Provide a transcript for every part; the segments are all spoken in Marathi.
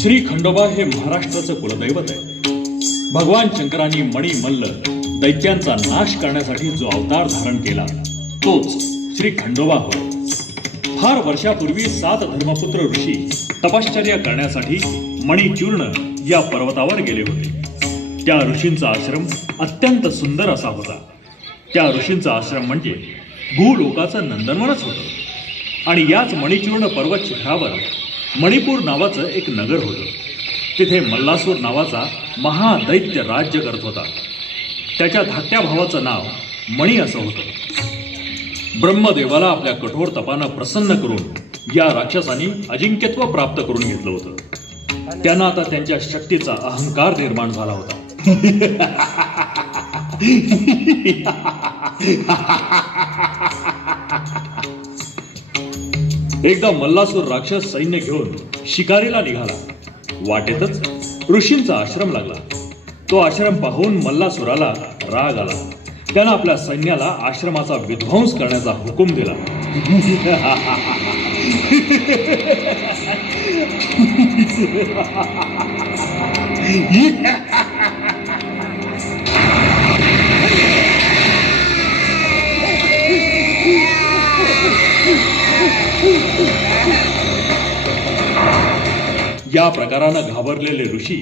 श्री खंडोबा हे महाराष्ट्राचं कुलदैवत आहे. भगवान शंकरांनी मणी मल्ल दैत्यांचा नाश करण्यासाठी जो अवतार धारण केला तोच श्री खंडोबा होय. फार वर्षापूर्वी 7 धर्मपुत्र ऋषी तपश्चर्या करण्यासाठी मणिचूर्ण या पर्वतावर गेले होते. त्या ऋषींचा आश्रम अत्यंत सुंदर असा होता. त्या ऋषींचा आश्रम म्हणजे भूलोकाचं नंदनवनच होतं. आणि याच मणिचूर्ण पर्वत शिखरावर मणिपूर नावाचं एक नगर होतं. तिथे मल्लासूर नावाचा महादैत्य राज्य करत होता. त्याच्या धाकट्या भावाचं नाव मणी असं होतं. ब्रह्मदेवाला आपल्या कठोर तपानं प्रसन्न करून या राक्षसांनी अजिंक्यत्व प्राप्त करून घेतलं होतं. त्यांना आता त्यांच्या शक्तीचा अहंकार निर्माण झाला होता. एकदा मल्लासूर राक्षस सैन्य घेऊन शिकारीला निघाला. वाटेतच ऋषींचा आश्रम लागला. तो आश्रम पाहून मल्लासुराला राग आला. त्यानं आपल्या सैन्याला आश्रमाचा विध्वंस करण्याचा हुकूम दिला. या प्रकारानं घाबरलेले ऋषी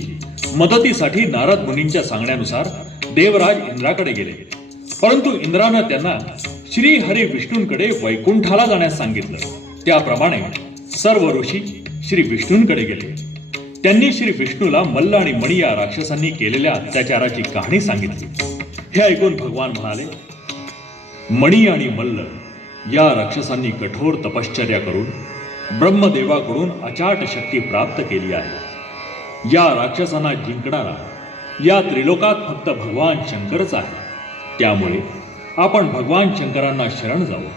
मदतीसाठी नारद मुनींच्या सांगण्यानुसार देवराज इंद्राकडे गेले. परंतु इंद्रानं त्यांना श्री हरी विष्णूंकडे वैकुंठाला जाण्यास सांगितलं. त्याप्रमाणे सर्व ऋषी श्री विष्णूंकडे गेले. त्यांनी श्री विष्णूला मल्ल आणि मणी या राक्षसांनी केलेल्या अत्याचाराची कहाणी सांगितली. हे ऐकून भगवान म्हणाले, मणी आणि मल्ल या राक्षसांनी कठोर तपश्चर्या करून ब्रह्मदेवाकडून अचाट शक्ती प्राप्त केली आहे. या राक्षसांना जिंकणारा या त्रिलोकात फक्त भगवान शंकरच आहे. त्यामुळे आपण भगवान शंकरांना शरण जाऊ.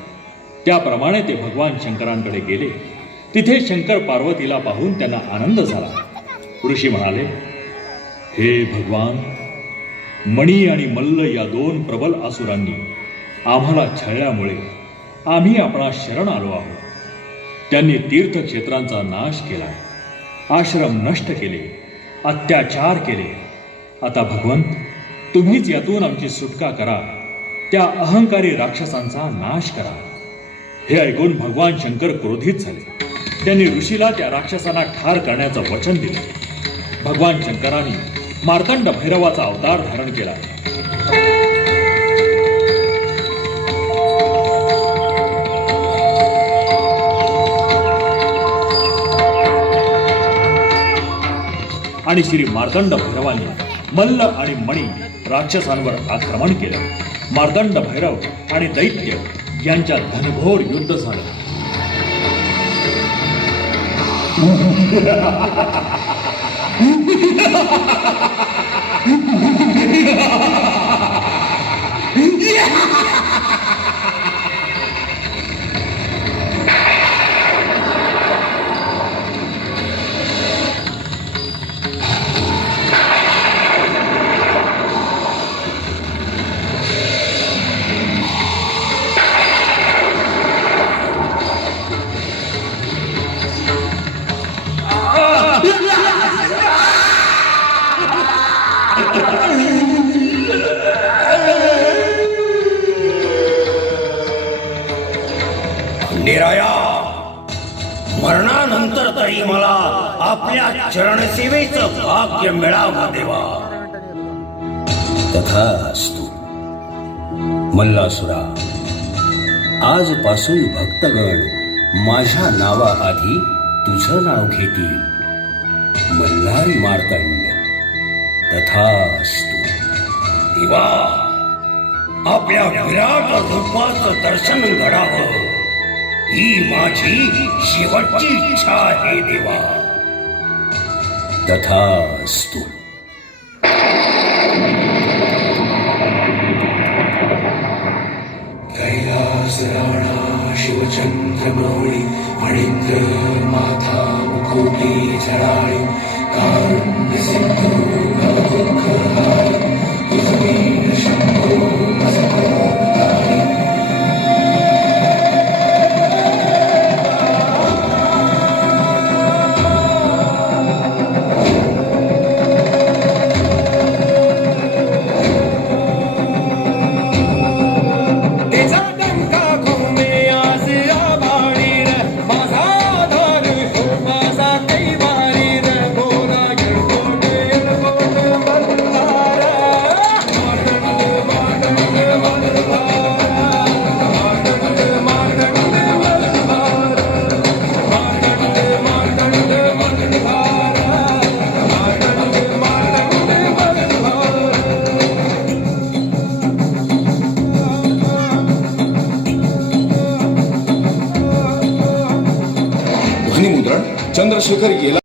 त्याप्रमाणे ते भगवान शंकरांकडे गेले. तिथे शंकर पार्वतीला पाहून त्यांना आनंद झाला. ऋषी म्हणाले, हे भगवान, मणी आणि मल्ल या 2 प्रबल असुरांनी आम्हाला छळल्यामुळे आम्ही आपणास शरण आलो आहोत. त्यांनी तीर्थक्षेत्रांचा नाश केला, आश्रम नष्ट केले, अत्याचार केले. आता भगवंत, तुम्हीच यातून आमची सुटका करा. त्या अहंकारी राक्षसांचा नाश करा. हे ऐकून भगवान शंकर क्रोधित झाले. त्यांनी ऋषीला त्या राक्षसांना ठार करण्याचं वचन दिले. भगवान शंकरांनी मार्तंड भैरवाचा अवतार धारण केला. आणि श्री मार्तंड भैरवांनी मल्ल आणि मणी राक्षसांवर आक्रमण केलं. मार्तंड भैरव आणि दैत्य यांच्यात घनघोर युद्ध झालं. निराया, मरणानंतर तरी मला आपल्या चरणसेवेचं भाग्य मिळावं देवा. तथास्तु. मल्लासुरा, आजपासून भक्तगण माझ्या नावाआधी तुझं नाव घेतील. मल्हारी मार्तंड. तथास्तु. देवा, आपल्या विराट रूपाचं दर्शन घडावं ही माझी शेवटची इच्छा आहे देवा. तथास्तु. कैलास राणा शिवचंद्रमौळी मणिंद्र माथा मुखोटी झळाळी कारुण्य सिंधू नवदुःखहारी तुझवीर शंभो नसकोदारी. चंद्रशेखर गेला